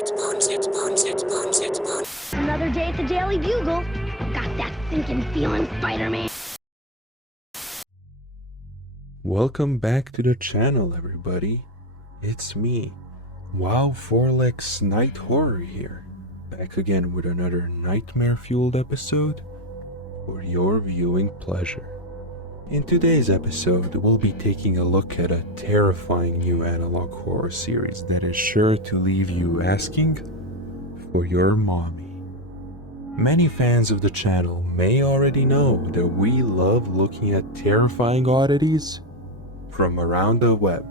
Another day at the Daily Bugle. Got that sinking feeling, Spider-Man. Welcome back to the channel, everybody. It's me, Wow Forlex Night Horror here, back again with another nightmare-fueled episode for your viewing pleasure. In today's episode, we'll be taking a look at a terrifying new analog horror series that is sure to leave you asking for your mommy. Many fans of the channel may already know that we love looking at terrifying oddities from around the web,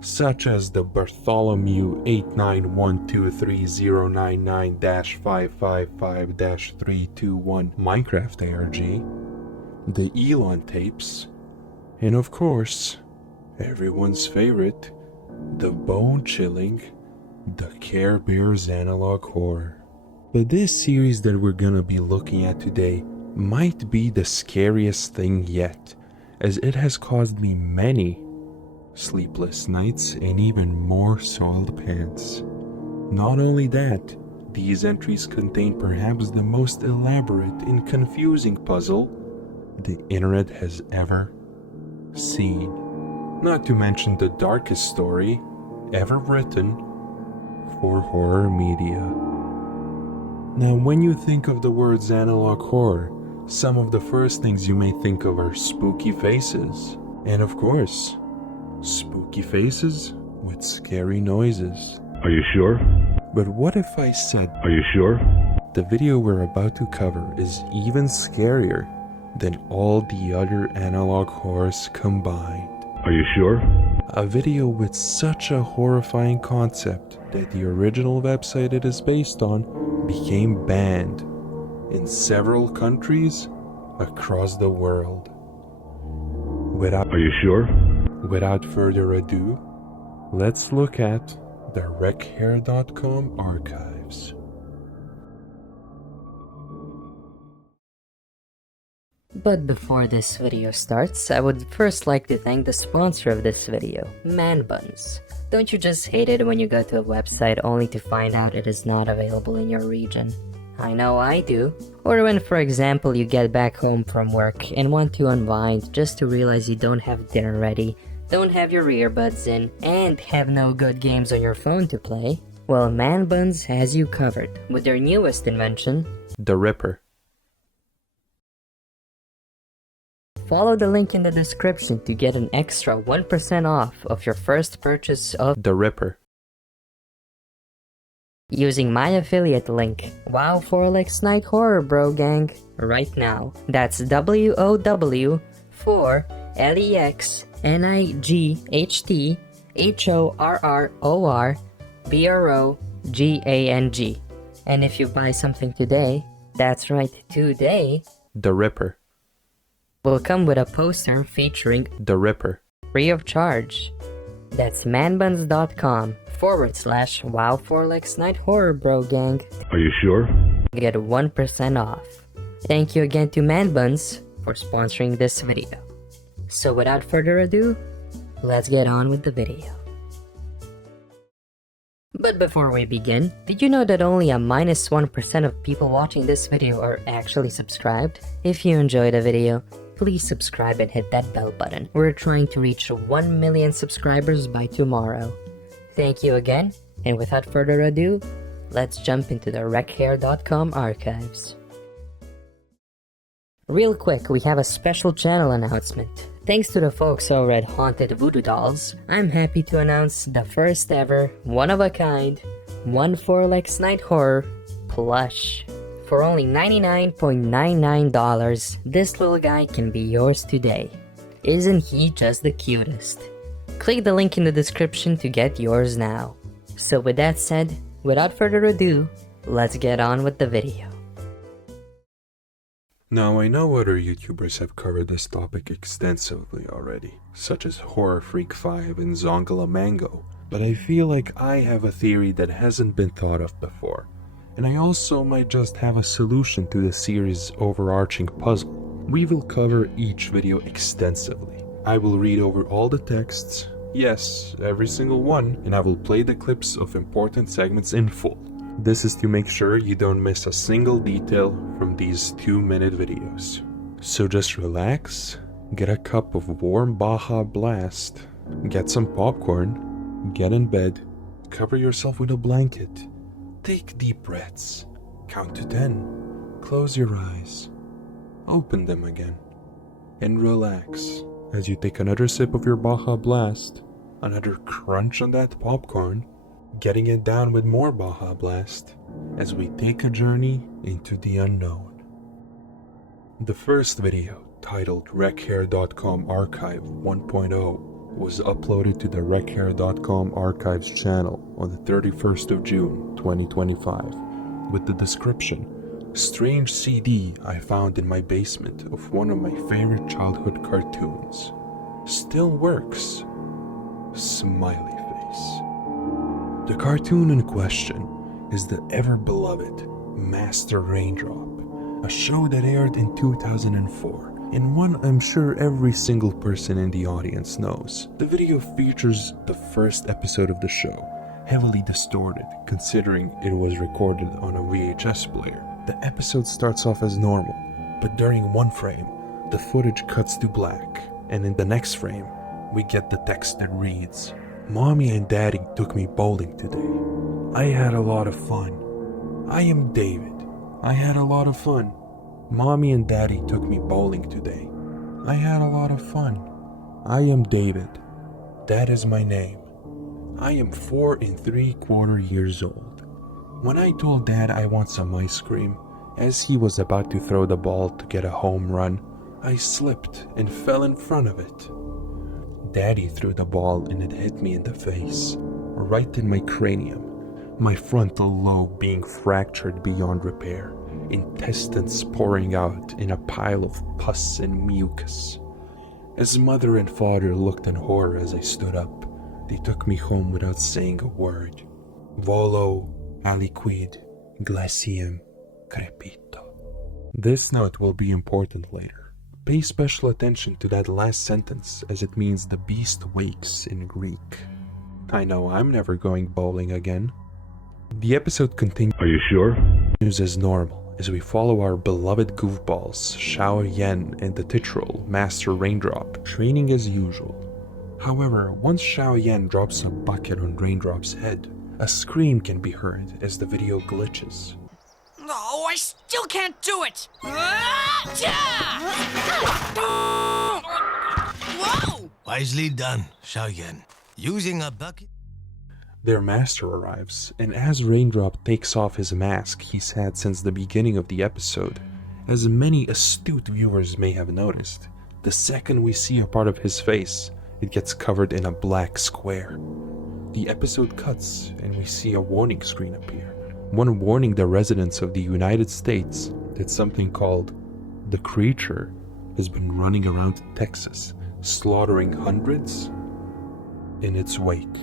such as the Bartholomew 891230999-555-321 Minecraft ARG, the Elon tapes, and of course, everyone's favorite, the bone-chilling, the Care Bears analog horror. But this series that we're gonna be looking at today might be the scariest thing yet, as it has caused me many sleepless nights and even more soiled pants. Not only that, these entries contain perhaps the most elaborate and confusing puzzle the internet has ever seen. Not to mention the darkest story ever written for horror media. Now, when you think of the words analog horror, some of the first things you may think of are spooky faces. And of course, spooky faces with scary noises. Are you sure? But what if I said, Are you sure? the video we're about to cover is even scarier than all the other analog horrors combined? Are you sure? A video with such a horrifying concept that the original website it is based on became banned in several countries across the world. Are you sure? Without further ado, let's look at the wreckhair.com archives. But before this video starts, I would first like to thank the sponsor of this video, Man Buns. Don't you just hate it when you go to a website only to find out it is not available in your region? I know I do. Or when, for example, you get back home from work and want to unwind just to realize you don't have dinner ready, don't have your earbuds in, and have no good games on your phone to play. Well, Man Buns has you covered with their newest invention, The Ripper. Follow the link in the description to get an extra 1% off of your first purchase of The Ripper. using my affiliate link, Wow Forlex Night Horror Bro Gang, right now. That's WOW4LEXNIGHTHORRORBROGANG. And if you buy something today, that's right, today, The Ripper. will come with a poster featuring The Ripper. free of charge. That's manbuns.com/Wow Forlex Night Horror Bro Gang. Are you sure? Get 1% off. Thank you again to Man Buns for sponsoring this video. So without further ado, let's get on with the video. But before we begin, did you know that only a -1% of people watching this video are actually subscribed? If you enjoyed the video, please subscribe and hit that bell button. We're trying to reach 1 million subscribers by tomorrow. Thank you again, and without further ado, let's jump into the wreckhair.com archives. Real quick, we have a special channel announcement. Thanks to the folks over at Haunted Voodoo Dolls, I'm happy to announce the first ever, one-of-a-kind, One Forlex Night Horror plush. For only $99.99, this little guy can be yours today. Isn't he just the cutest? Click the link in the description to get yours now. So with that said, without further ado, let's get on with the video. Now, I know other YouTubers have covered this topic extensively already, such as Horror Freak 5 and Zongala Mango, but I feel like I have a theory that hasn't been thought of before. And I also might just have a solution to the series' overarching puzzle. We will cover each video extensively. I will read over all the texts, Yes, every single one, and I will play the clips of important segments in full. This is to make sure you don't miss a single detail from these 2-minute videos. So just relax, get a cup of warm Baja Blast, get some popcorn, get in bed, cover yourself with a blanket, take deep breaths, count to 10, close your eyes, open them again, and relax as you take another sip of your Baja Blast, another crunch on that popcorn, getting it down with more Baja Blast as we take a journey into the unknown. The first video, titled RecHair.com Archive 1.0, was uploaded to the RecHair.com Archives channel on the 31st of June 2025 with the description, "Strange CD I found in my basement of one of my favorite childhood cartoons. Still works. Smiley face." The cartoon in question is the ever-beloved Master Raindrop, a show that aired in 2004, and one I'm sure every single person in the audience knows. The video features the first episode of the show, heavily distorted considering it was recorded on a VHS player. The episode starts off as normal, but during one frame, the footage cuts to black, and in the next frame, we get the text that reads, "Mommy and Daddy took me bowling today. I had a lot of fun. I am David. I had a lot of fun. Mommy and Daddy took me bowling today. I had a lot of fun. I am David. That is my name. I am 4 3/4 years old. When I told Dad I want some ice cream, as he was about to throw the ball to get a home run, I slipped and fell in front of it. Daddy threw the ball and it hit me in the face, right in my cranium, my frontal lobe being fractured beyond repair, intestines pouring out in a pile of pus and mucus. As Mother and Father looked in horror as I stood up, they took me home without saying a word. Volo aliquid glacium crepito." This note will be important later. Pay special attention to that last sentence as it means the beast wakes in Greek. I know I'm never going bowling again. The episode continues. Are you sure? As normal as we follow our beloved goofballs Xiao Yan and the titular Master Raindrop training as usual. However, once Xiao Yan drops a bucket on Raindrop's head, a scream can be heard as the video glitches. No, I still can't do it! Whoa! Wisely done, Xiaoyan. Using a bucket. Their master arrives, and as Raindrop takes off his mask he's had since the beginning of the episode, as many astute viewers may have noticed, the second we see a part of his face, it gets covered in a black square. The episode cuts, and we see a warning screen appear, one warning the residents of the United States that something called the Creature has been running around Texas, slaughtering hundreds in its wake.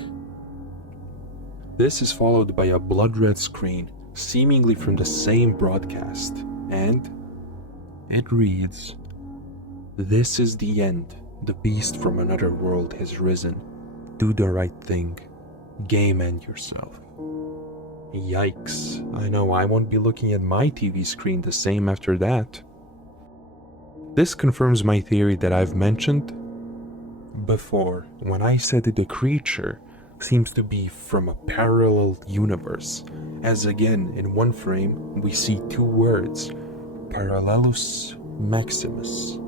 This is followed by a blood-red screen, seemingly from the same broadcast, and it reads, "This is the end. The beast from another world has risen. Do the right thing. Game end yourself." Yikes, I know I won't be looking at my TV screen the same after that. This confirms my theory that I've mentioned before when I said that the creature seems to be from a parallel universe, as again in one frame we see two words, Parallelus Maximus,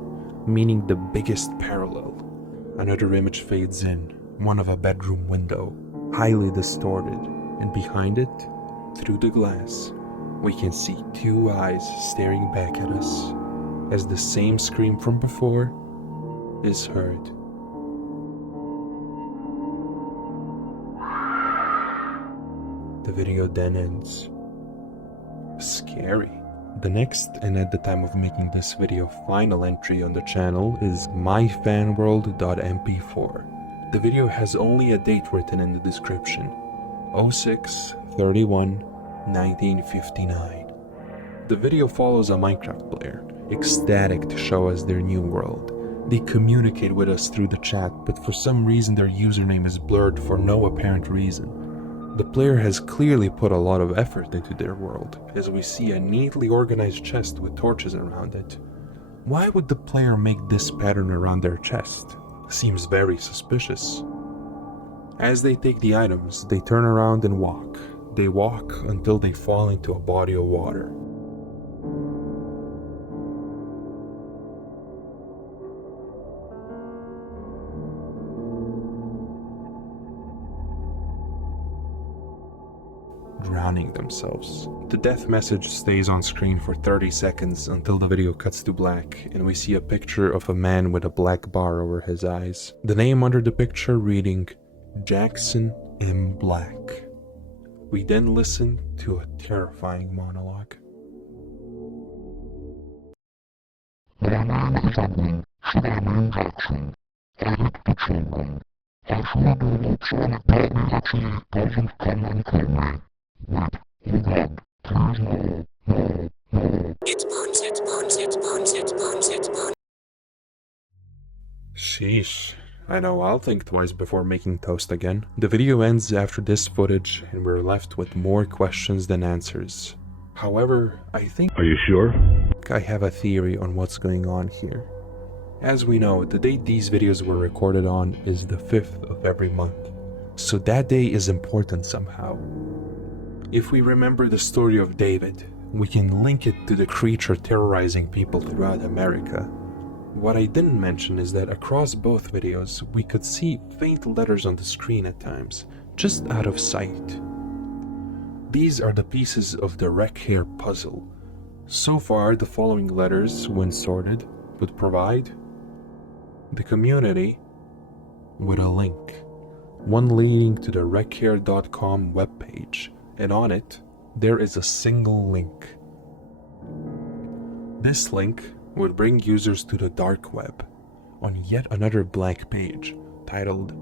meaning the biggest parallel. Another image fades in, one of a bedroom window, highly distorted, and behind it, through the glass, we can see two eyes staring back at us, as the same scream from before is heard. The video then ends. Scary. The next, and at the time of making this video, final entry on the channel is myfanworld.mp4. The video has only a date written in the description, 06/31/1959. The video follows a Minecraft player, ecstatic to show us their new world, They communicate with us through the chat, but for some reason their username is blurred for no apparent reason. The player has clearly put a lot of effort into their world, as we see a neatly organized chest with torches around it. Why would the player make this pattern around their chest? Seems very suspicious. As they take the items, they turn around and walk. They walk until they fall into a body of water. Drowning themselves. The death message stays on screen for 30 seconds until the video cuts to black and we see a picture of a man with a black bar over his eyes. The name under the picture reading Jackson M. Black. We then listen to a terrifying monologue. My name is Edwin, should I name Jackson? I hate the children. I should do what Sonic taught me actually doesn't come and kill me. Wait, oh God, please no, no, no. It burns, it burns, it burns, it burns, it burns. Sheesh. I know, I'll think twice before making toast again. The video ends after this footage and we're left with more questions than answers. However, I think Are you sure? I have a theory on what's going on here. As we know, the date these videos were recorded on is the 5th of every month, so that day is important somehow. If we remember the story of David, we can link it to the creature terrorizing people throughout America. What I didn't mention is that across both videos, we could see faint letters on the screen at times, just out of sight. These are the pieces of the wreck hair puzzle. So far, the following letters, when sorted, would provide the community with a link, one leading to the wreckhair.com webpage, and on it, there is a single link. This link would bring users to the dark web on yet another blank page titled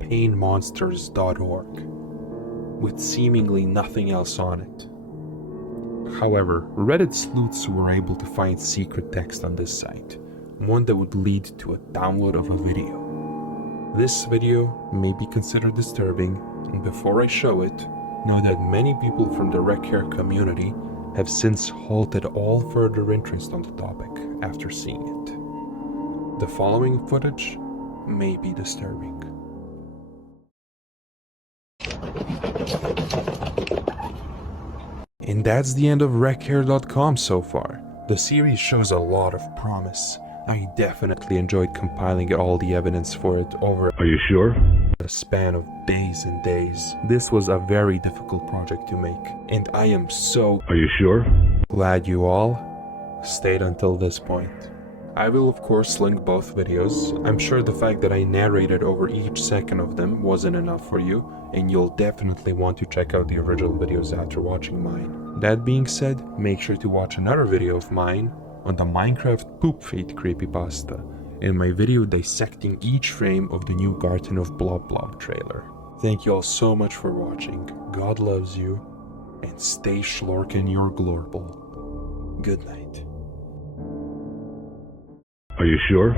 painmonsters.org, with seemingly nothing else on it. However, Reddit sleuths were able to find secret text on this site, one that would lead to a download of a video. This video may be considered disturbing, and before I show it, know that many people from the wreck hair community have since halted all further interest on the topic after seeing it. The following footage may be disturbing. And that's the end of wreckhair.com so far. The series shows a lot of promise. I definitely enjoyed compiling all the evidence for it over Are you sure? a span of days and days. This was a very difficult project to make, and I am so Are you sure? glad you all stayed until this point. I will of course link both videos. I'm sure the fact that I narrated over each second of them wasn't enough for you, and you'll definitely want to check out the original videos after watching mine. That being said, make sure to watch another video of mine on the Minecraft Poop Feet creepypasta, and my video dissecting each frame of the new Garden of Blob Blob trailer. Thank you all so much for watching. God loves you, and stay schlorkin your glorble. Good night. Are you sure?